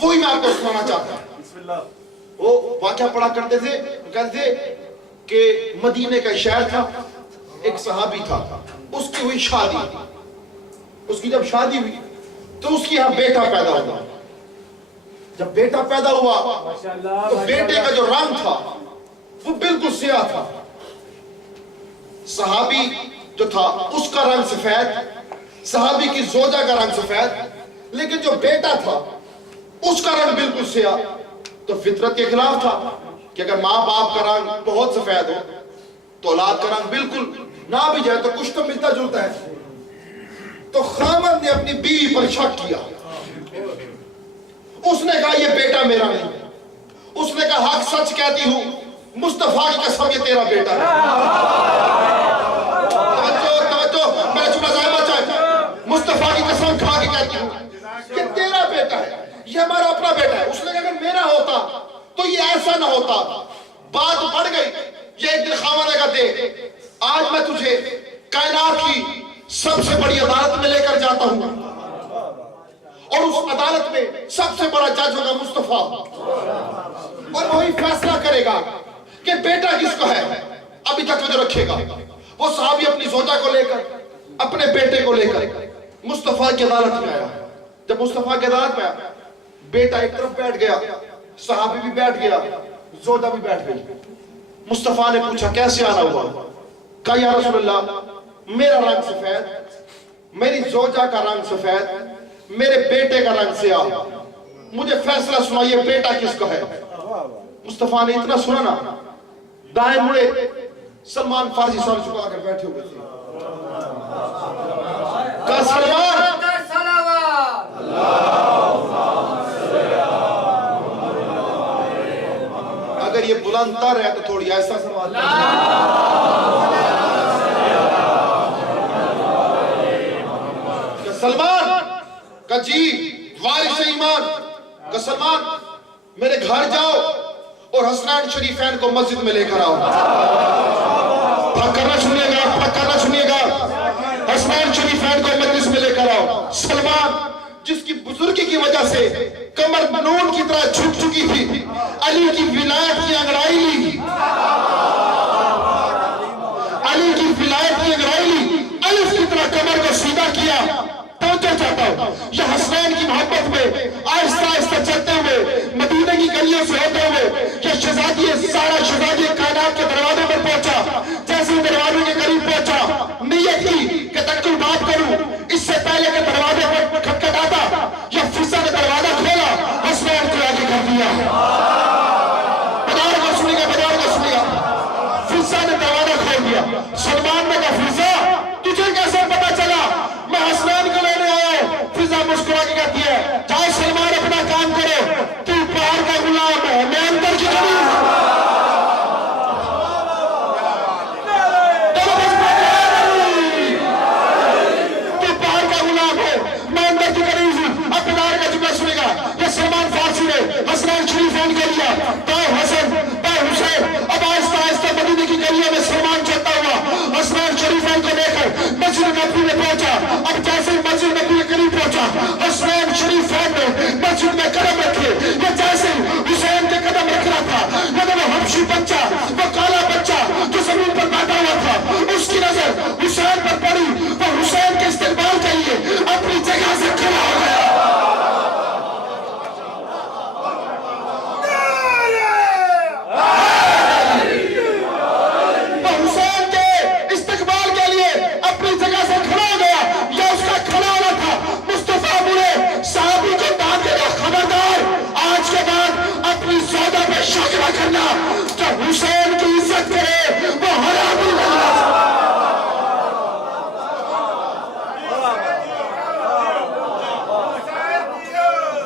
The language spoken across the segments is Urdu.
وہی میں آپ کو سنانا چاہتا ہوں. وہ واقعہ پڑھا کرتے تھے, کہتے تھے کہ مدینے کا شہر تھا, ایک صحابی تھا, اس کی ہوئی شادی, اس کی جب شادی ہوئی تو اس کی یہاں بیٹا پیدا ہوا. جب بیٹا پیدا ہوا تو بیٹے کا جو رنگ تھا وہ بالکل سیاہ تھا. صحابی جو تھا اس کا رنگ سفید, صحابی کی زوجہ کا رنگ سفید, لیکن جو بیٹا تھا اس کا رنگ بالکل سیاہ. تو فطرت کے خلاف تھا کہ اگر ماں باپ کا رنگ بہت سفید ہو تو اولاد کا رنگ بالکل نہ بھی جائے تو کچھ تو ملتا جلتا ہے. تو خامد نے اپنی بیوی پر شک کیا. اس نے کہا یہ بیٹا میرا نہیں. اس نے کہا حق سچ کہتی ہوں, مصطفیٰ کی قسم یہ تیرا بیٹا ہے. توجہ, میرا جملہ ضائع مت جائے. مصطفیٰ کی قسم کھا کے کہتی ہوں یہ تیرا بیٹا ہے, یہ ہمارا اپنا بیٹا ہے. اس نے کہا اگر میرا ہوتا تو یہ ایسا نہ ہوتا. بات بڑھ گئی. یہ ایک دن خامد نے کہا دے, آج میں تجھے کائنات کی سب سے بڑی عدالت میں لے کر جاتا ہوں, اور اس عدالت میں سب سے بڑا جج ہوگا مصطفیٰ, اور وہی فیصلہ کرے گا کہ بیٹا کس کو ہے. ابھی تک وجہ رکھے گا. وہ صحابی اپنی زوجہ کو لے کر, اپنے بیٹے کو لے کر مصطفیٰ کی عدالت میں آیا. جب مصطفیٰ کی عدالت میں آیا, بیٹا ایک طرف بیٹھ گیا, صحابی بھی بیٹھ گیا, زوجہ بھی بیٹھ گئی. مصطفیٰ نے پوچھا کیسے آنا ہوا؟ کہا یا رسول اللہ میرا رنگ سفید, میری زوجہ کا رنگ سفید, میرے بیٹے کا رنگ سیاہ, مجھے فیصلہ سنائیے بیٹا کس کا ہے. مصطفیٰ نے اتنا سنا نا, دائیں مڑے, سلمان فارسی صاحب چکا کر بیٹھے ہوئے تھے. کہا سلمان, اگر یہ بلند تر ہے تو تھوڑی ایسا سوال سلمان کا جی وارث ایمان کا سلمان میرے گھر جاؤ اور حسنین شریفین کو مسجد میں لے کر آؤ. پھکرنا سنیے گا, پھکرنا سنیے گا. حسنین شریفین کو مسجد میں لے کر آؤ. سلمان جس کی بزرگی کی وجہ سے کمر نون کی طرح جھک چکی تھی, علی کی ولایت کی انگڑائی لی, علی کی ولایت کی انگڑائی لی, الف کی طرح کمر کو سیدھا کیا. پہنچا چاہتا ہوں یہ حسنین کی محبت میں آہستہ آہستہ چلتے ہوئے مدینہ کی گلیوں سے ہوتے ہوئے یہ شہزادی سارا شہزادی کائنات کے دروازے پر پہنچا. جیسے دروازے کے قریب پہنچا, نیت کی کہ تک بات کروں اس سے پہلے کہ دروازے پر کھٹکھٹاتا یہ فضا نے دروازہ کھولا, حسنین کو آگے کر دیا. بدار کو سنیے گا, بدار کو سنیے گا. فضا نے دروازہ کھول دیا. سلمان نے کہا فضا تجھے کیسے پتا چلا میں حسنین کو لینے آیا ہوں؟ فضا مسکرا کے کہتی ہے جاؤ سلمان اپنا کام کرو, تو باہر کا غلام ہے, میں اندر کی غریب ہوں. سلمان فارسی نے حسنین شریفین کے لیا, بائی حسن بائی حسین. اب آہستہ آہستہ مدینے کی گلیوں میں سلمان چلتا ہوا حسنین شریفین کو لے کر مسجد نبوی میں پہنچا. اب جیسے مسجد نبوی کے قریب پہنچا, حسنین شریفین نے مسجد میں قدم رکھے. یہ جیسے حسین کے قدم رکھ رہا تھا, مگر وہ حبشی بچہ, وہ کالا بچہ جو زمین پر بیٹھا ہوا تھا, اس کی نظر حسین پر پڑی. وہ حسین کے استقبال کے لیے اپنی جگہ سے کھڑا ہو گیا. کرنا کہ حسین کی عزت کرے وہ حرامی نہیں.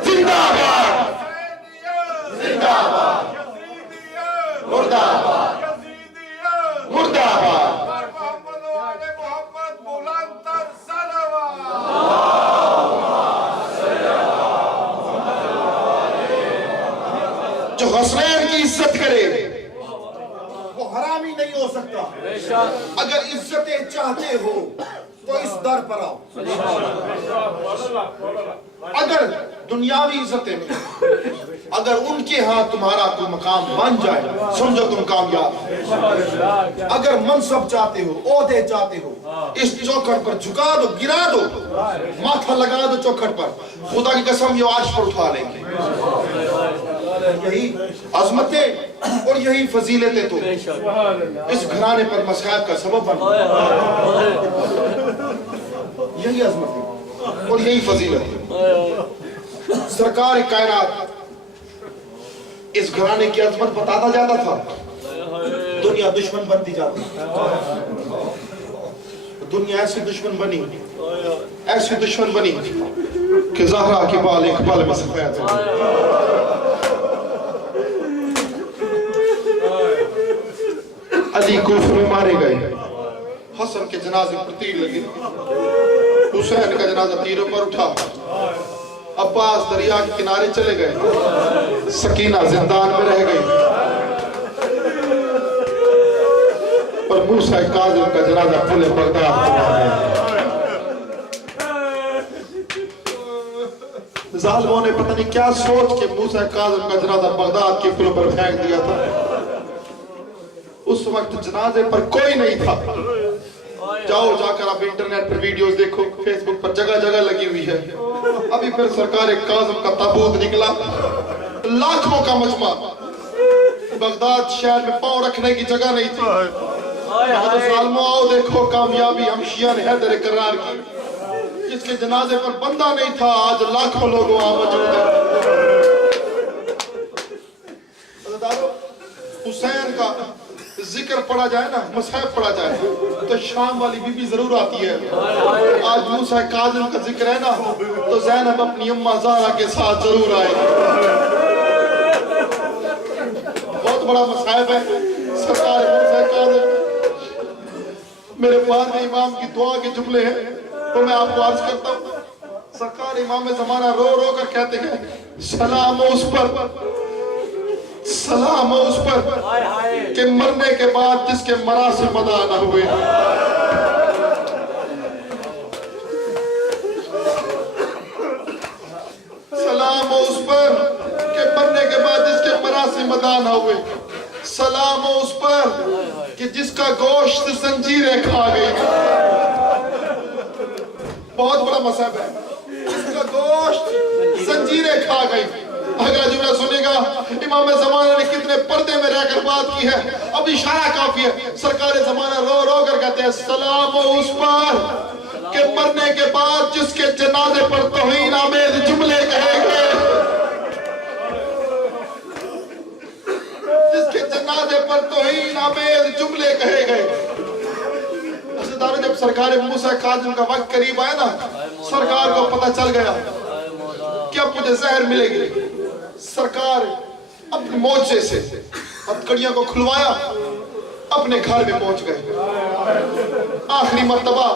زندہ باد, زندہ باد, مردہ باد, مردہ باد. جو حسنین کی عزت کرے وہ حرامی نہیں ہو سکتا. اگر عزتیں چاہتے ہو تو اس در پر آؤ. اگر دنیاوی عزتیں نہیں، اگر ان کے ہاں تمہارا کوئی مقام بن جائے سمجھو تم کامیاب. اگر منصب چاہتے ہو، عہدے چاہتے ہو، اس چوکھٹ پر جھکا دو، گرا دو، ماتھا لگا دو چوکھٹ پر، خدا کی قسم یہ عرش پر اٹھا لیں گے. یہی عظمتیں اور یہی فضیلتیں تو اس گھرانے پر مصائب کا سبب بن گئی. یہی عظمتیں اور یہی فضیلتیں. سرکار کائنات اس گھرانے کی عظمت بتاتا جاتا تھا، دنیا دشمن بنتی جاتی. دنیا ایسی دشمن بنی، ایسی دشمن بنی کہ زہرا کے بال ایک بال میں سفید ہیں. علی کوفہ میں مارے گئے، حسن کے جنازے پر تیر لگے، حسین کا جنازہ تیروں پر اٹھا، عباس دریا کے کنارے چلے گئے، سکینہ زندان میں رہ گئی، پر موسیٰ کاظم کا جنازہ پل بغداد پر آ گیا. ظالموں نے پتہ نہیں کیا سوچ کے موسیٰ کاظم کا جنازہ بغداد کے پل پر پھینک دیا تھا. اس وقت جنازے پر کوئی نہیں تھا. جاؤ جا کر آپ انٹرنیٹ پر ویڈیوز دیکھو، فیس بک پر جگہ جگہ لگی ہوئی ہے. ابھی پھر سرکار کاظم کا تابوت نکلا، لاکھوں کا مجمع، بغداد شہر میں پاؤں رکھنے کی جگہ نہیں تھی. ظالموں آؤ دیکھو کامیابی ہم شیعہ نے حیدر کرار کی. جس کے جنازے پر بندہ نہیں تھا آج لاکھوں لوگ وہاں موجود ہیں. حسین کا ذکر پڑھا جائے نا، مصحف پڑھا جائے تو شام والی بی بی ضرور آتی ہے. آج موسیٰ کاظم کا ذکر ہے نا تو زینب اپنی اماں زہرا کے ساتھ ضرور آئے. بہت بڑا مصحف ہے سرکار موسیٰ کاظم. میرے بعد امام کی دعا کے جملے ہیں تو میں آپ کو عرض کرتا ہوں. سرکار امام زمانہ رو رو کر کہتے ہیں سلام ہو اس پر، سلام ہو اس پر کہ مرنے کے بعد جس کے مراسم ادا نہ ہوئے. سلام ہو اس پر کہ مرنے کے بعد جس کے مراسم ادا نہ ہوئے. سلام ہو اس پر کہ جس کا گوشت زنجیریں کھا گئی. بہت بڑا مصحف ہے، جس کا گوشت زنجیریں کھا گئی. اگلا جملہ سنے گا امام زمانہ نے کتنے پردے میں رہ کر بات کی ہے، اب اشارہ کافی ہے. سرکار زمانہ رو رو کر کہتے ہیں سلام ہو اس پر کہ مرنے کے بعد جس کے جنازے پر توہین آمیز جملے کہے گئے، جس کے جنازے پر توہین آمیز جملے کہے گئے. جب سرکار موسیٰ کاظم کا وقت قریب آیا نا، سرکار کو پتہ چل گیا کہ اب مجھے زہر ملے گی. سرکار اپنے موجے سے ہتھکڑیاں کو کھلوایا، اپنے گھر میں پہنچ گئے آخری مرتبہ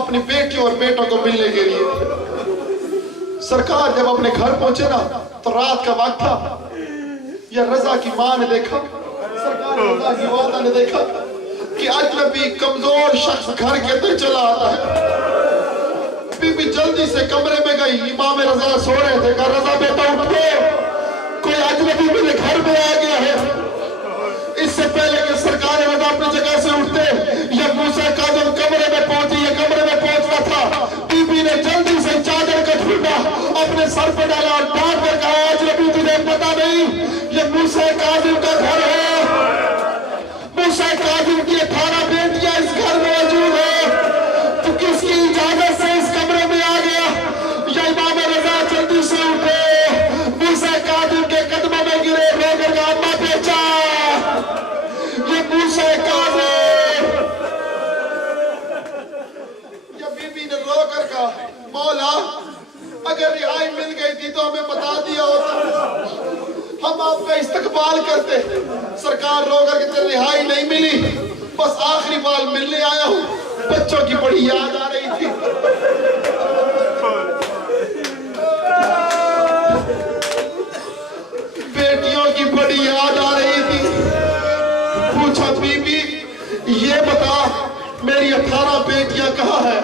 اپنی بیٹیوں اور بیٹوں کو ملنے کے لیے. سرکار جب اپنے گھر پہنچے نا تو رات کا وقت تھا. یا رضا کی ماں نے دیکھا، سرکار رضا کی والدہ نے دیکھا کہ اجنبی کمزور شخص گھر کے اندر چلا آتا ہے. بی بی جلدی سے کمرے میں گئی، امام رضا سو رہے تھے. کہا رضا بیٹا اٹھو، کوئی اجنبی میرے گھر میں آ گیا ہے. اس سے پہلے کہ سرکار رضا اپنی جگہ سے اٹھتے یا موسیٰ کاظم کمرے میں پہنچی، یا کمرے میں پہنچنا تھا، بی بی نے جلدی سے چادر کا ڈھونڈا اپنے سر پہ ڈالا اور ڈانٹ کر کہا اجنبی تجھے پتا نہیں یہ موسیٰ کاظم کا گھر ہے. موسیٰ کاظم کی 18 بیٹیاں اس گھر میں موجود ہیں. تو کس کی اجازت سے اس کمرے میں آ گیا؟ یا امام رضا جلدی سے اٹھے، موسیٰ کاظم کے قدموں میں گرے، رو کر کہا اماں بیچا یہ موسیٰ کاظم. یا بی بی نے رو کر کہا مولا اگر رہائی مل گئی تھی تو ہمیں بتا دیا ہوتا، ہم آپ کا استقبال کرتے. سرکار رو کر کہ رہائی نہیں ملی، بس آخری بار ملنے آیا ہوں. بچوں کی بڑی یاد آ رہی تھی. بیٹیوں کی بڑی یاد آ رہی تھی. پوچھا بی بی یہ بتا میری 18 بیٹیاں کہاں ہیں؟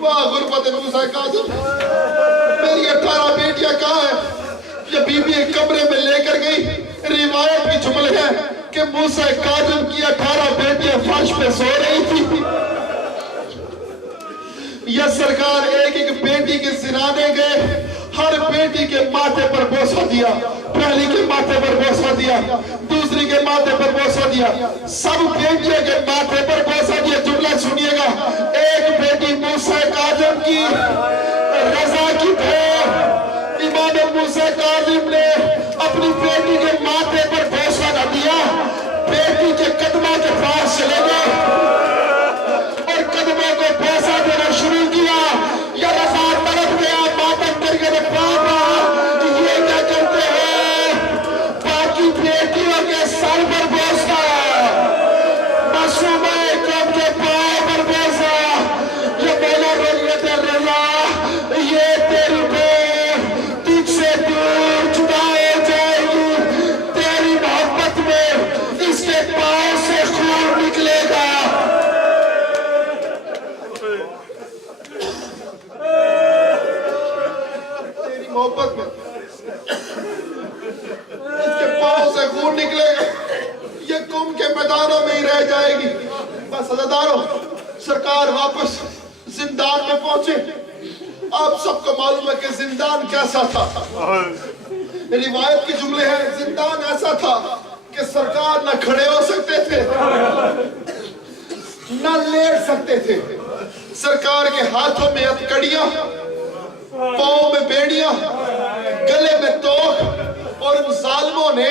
واہ غربت موسیٰ کاظم، میری 18 بیٹیاں کہاں ہیں؟ یہ بی بی ایک کمرے میں لے کر گئی. روایت کی جملے ہے کہ موسیٰ کاظم کی 18 بیٹیاں فرش پہ سو رہی تھی. یا سرکار ایک ایک بیٹی کے سرانے گئے، ہر بیٹی کے ماتھے پر بوسہ دیا. پہلی کے ماتھے پر بوسہ دیا، دوسری کے ماتھے پر بوسہ دیا، سب بیٹیوں کے ماتھے پر بوسہ دیا. جملہ سنیے گا، ایک بیٹی موسیٰ کاظم کی رضا کی تھے. امام موسیٰ کاظم نے اپنی بیٹی کے ماتھے پر بوسہ نہ دیا، بیٹی کے قدموں کے پاس چلے گئے اور قدموں کو بوسہ دینا شروع کیا. یا رضا طرف گیا، ماتم کر کے پاپا یہ کیا کرتے ہیں؟ باقی بیٹیوں کے سر پر بوسہ، معصومہ قوم کے پاؤں پر بوسہ. یہ مولا رویت رضا، یہ تیری بہن تجھ سے دور جدا ہو جائے گی، تیری محبت میں اس کے پاؤں سے خون نکلے گا. تیری محبت میں اس کے پاؤں سے خون نکلے گا، یہ قوم کے میدانوں میں ہی رہ جائے گی. بس عزیزانو، سرکار واپس زندان میں پہنچے. آپ سب کو معلوم ہے کہ زندان کیسا تھا. روایت کی جملے ہیں، زندان ایسا تھا کہ سرکار نہ کھڑے ہو سکتے تھے نہ لیٹ سکتے تھے. سرکار کے ہاتھوں میں ہتھکڑیاں، پاؤں میں بیڑیاں، گلے میں توق، اور ان ظالموں نے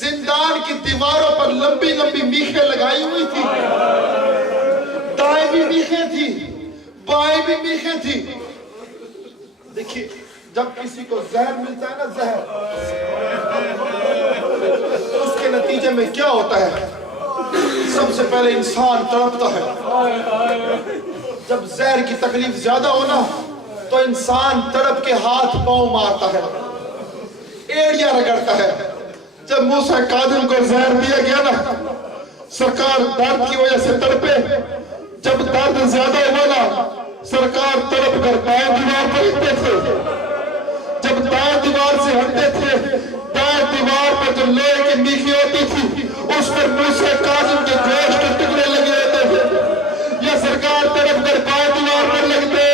زندان کی دیواروں پر لمبی لمبی میخیں لگائی ہوئی تھی. دائیں بھی میخیں تھی، بائیں بھی میخیں تھی. دیکھیے، جب کسی کو زہر ملتا ہے نا، زہر، اس کے نتیجے میں کیا ہوتا ہے؟ سب سے پہلے انسان تڑپتا ہے. جب زہر کی تکلیف زیادہ ہونا تو انسان تڑپ کے ہاتھ پاؤں مارتا ہے، ایڑیاں رگڑتا ہے. جب موسیٰ کاظم کو زہر دیا گیا نا، سرکار درد کی وجہ سے تڑپے. جب درد زیادہ ہوا نا، سرکار تڑپ کر دائیں دیوار پر ہٹتے تھے. جب دائیں دیوار سے ہٹتے تھے، دائیں دیوار پر جو لوہے کی میخیں ہوتی تھی، اس پر موسیٰ کاظم کے گوشت کے ٹکڑے لگے ہوتے تھے. یا سرکار تڑپ کر بائیں دیوار پر لگتے،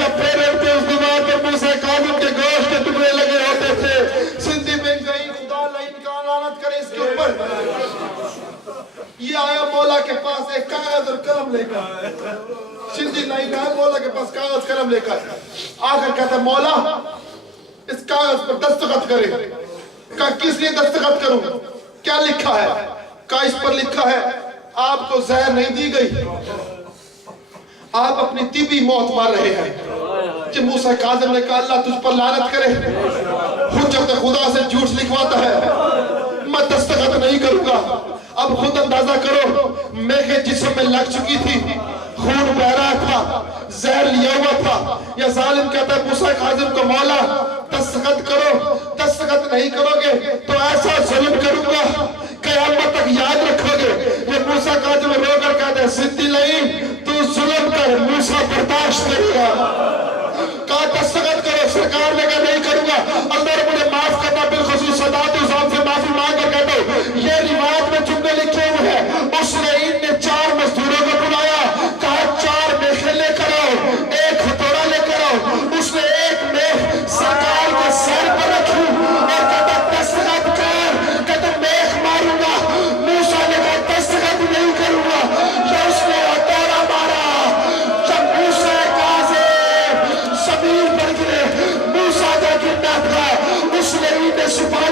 یا پھر ہٹتے اس دیوار پر موسیٰ کاظم کے گوشت کے ٹکڑے لگے ہوتے تھے. سندھی میں کہیں خدا لائن کا لعنت کرے اس کے اوپر. یہ آیا مولا کے پاس ایک کاغذ اور قلم لے کر، سندھی لائن آیا مولا کے پاس کاغذ قلم لے کر آ کر کہتا ہے، مولا اس کاغذ پر دستخط کرے. کہا کس لیے دستخط کروں؟ کیا لکھا ہے؟ کہا اس پر لکھا ہے آپ کو زہر نہیں دی گئی، آپ اپنی طبی موت مار رہے ہیں. کہ موسیٰ کاظم نے کہا اللہ تجھ پر لعنت کرے، حجت خدا سے جھوٹ لکھواتا ہے، میں دستخط نہیں کروں گا. اب خود اندازہ کرو، میرے جسم میں لگ چکی تھی، خون بہ رہا تھا، زہر لیا ہوا تھا. یا ظالم کہتا ہے موسیٰ کاظم کو، مولا دستخط کرو. دستخط نہیں کرو گے تو ایسا ظلم کروں گا قیامت تک یاد رکھو گے. یہ موسیٰ کاظم رو کر کہتا ہے، سندھی لائن تو ظلم کر، موسیٰ برداشت کرے گا. کہا دستخط کرو. سرکار نے کہا نہیں کروں گا. اللہ مجھے معاف کرنا، بالخصوص صدات حسام سے معافی مانگ کر کہتا ہوں، یہ روایت میں جملے لکھے ہوئے ہیں. اس لائن نے 4 مزدوروں کو بلایا، کہا 4 میخیں لے کر آؤ، ایک ہتھوڑا لے کر آؤ. اس نے ایک میخ سرکار کے سر پر رکھی اور کہتا دستخط کر. کہتا میخ ماروں گا. موسیٰ نے کہا دستخط نہیں کروں گا. یا اس نے ہتھوڑا مارا. جب موسیٰ کاظم زمین پر گرے، موسیٰ کا گرنا تھا، اس نے سپاہی